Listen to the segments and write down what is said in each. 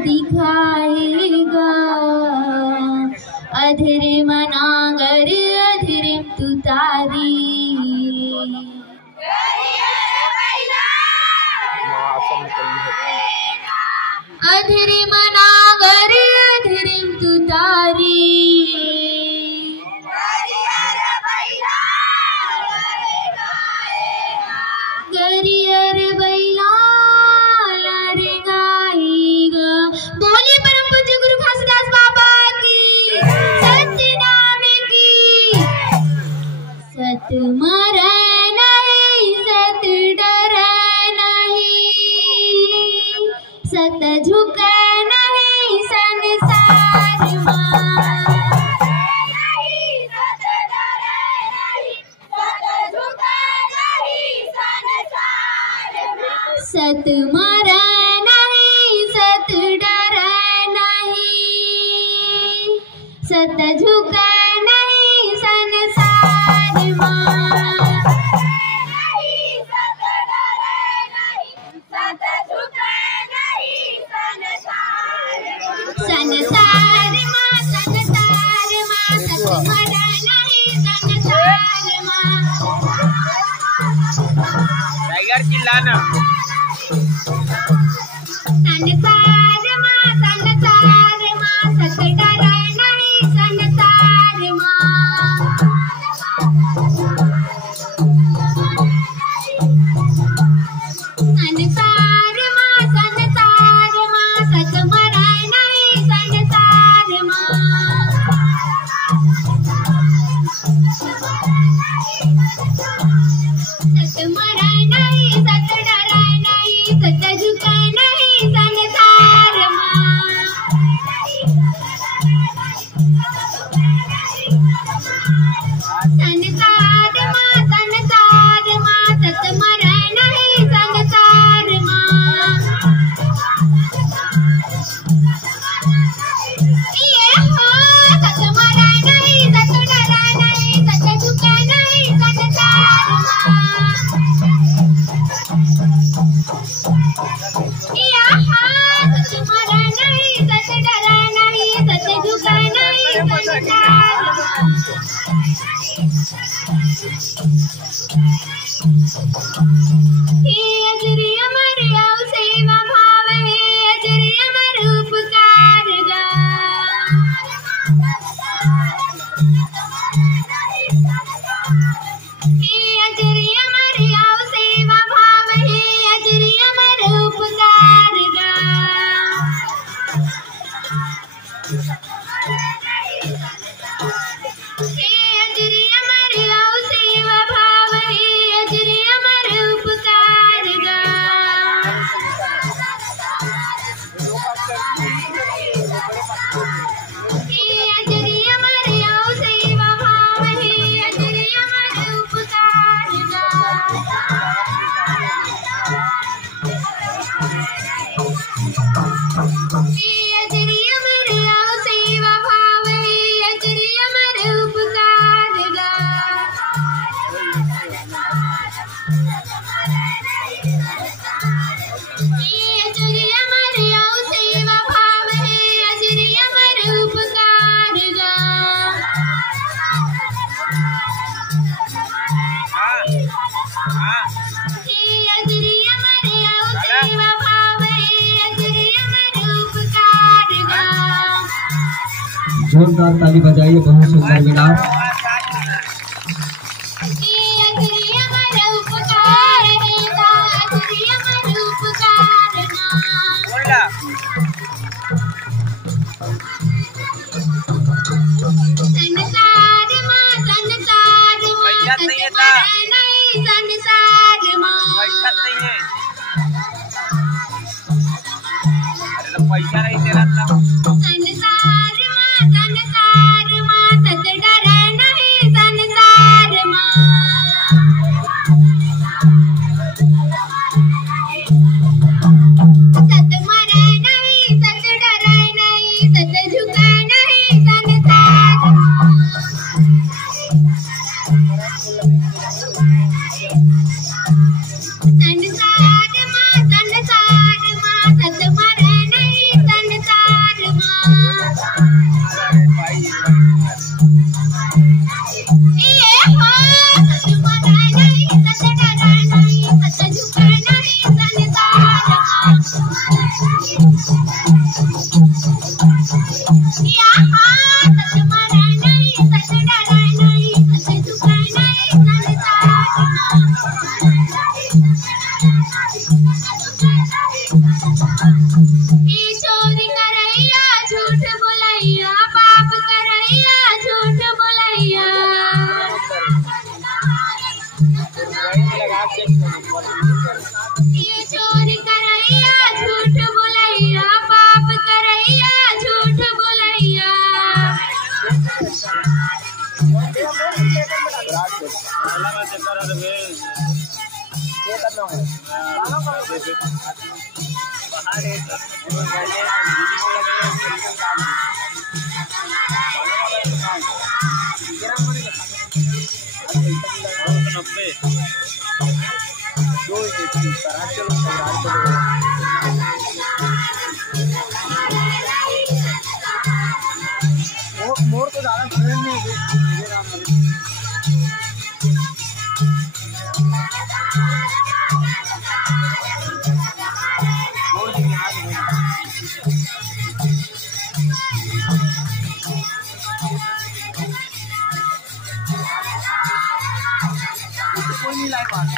दिखाएगा। अधरे मनागर अधरे तुतारी, अधरे मनागर अधरे तुतारी, गरियर बैला रे गाएगा। बोलिए परम पूज्य गुरु घासीदास बाबा की, सत्य नाम की। सत मरे नहीं सत डरे नहीं, सत झुके नहीं संसार में। सत मरे नहीं सत डरे नहीं, सत झुके नहीं संसार में। संसार माँ सत मरे नहीं संसार माँ। टाइगर चिल्लाना। संसार माँ सत डरे नहीं संसार माँ। संसार माँ सत मरे नहीं संसार माँ। सत मरे नहीं सत डरे नहीं, सत झुके नहीं संसार माँ। संसार माँ सत मरे नहीं संसार माँ। ये हो सत मरे नहीं सत डरे नहीं, सत झुके नहीं संसार माँ। या सत मरे नहीं सत डरे नहीं, सत झुके नहीं संसार माँ। हे अजरी अमर औ सेवा भाव, हे अजरी अमर उपकार गा। हे अजरी अमर औ सेवा भाव, हे अजरी अमर उपकार गा। हे अजरी अमर औ सेवा भाव, हे अजरी अमर उपकार गा। हे अजरी अमर औ सेवा भाव, हे अजरी अमर उपकार गा। हे अजरी अमर औ सेवा भाव, हे अजरी अमर उपकार गा। हे अजरी अमर औ सेवा भाव, हे अजरी अमर उपकार गा। हे अजरी अमर औ सेवा भाव, हे अजरी अमर उपकार गा। जोरदार ताली बजाइए, बहुत सुंदर मिला। हे अजरी अमर उपकार हे गा, अजरी अमर उपकार ना। बोला। संसार माँ सत मरे नहीं संसार माँ। पैसा नहीं है। अरे तो पैसा नहीं दे रहा था। संसार माँ सत डरे नहीं संसार माँ। सत मरे नहीं सत डरे नहीं, सत झुके नहीं संसार माँ। संसार माँ सत मरे नहीं संसार ये चोरी करैया झूठ बोलैया पाप करैया झूठ बोलैया मोर तो ज्यादा फ्रेंड नहीं है कोई नहीं लाए बात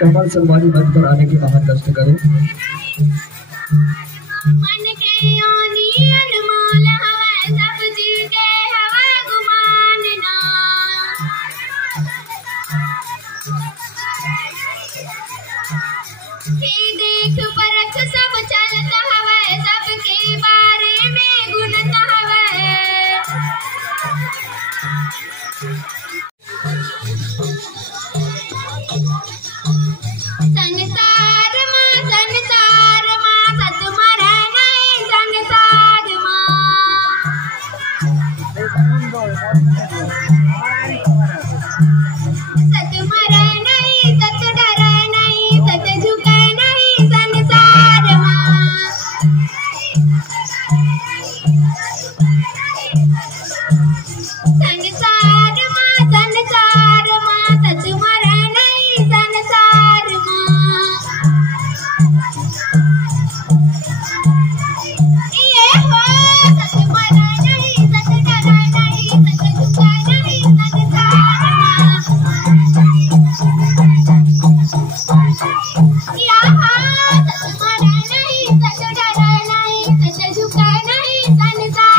कमल सलमानी मंच पर आने की महान कष्ट करें। मन के योनि अनमोल हवै सब जीव के हवै गुमान ना हे देख परख सब चलत हवै सबके बारे में गुणत हवै नहीं, सच डरा नहीं, सच झुका नहीं, संसार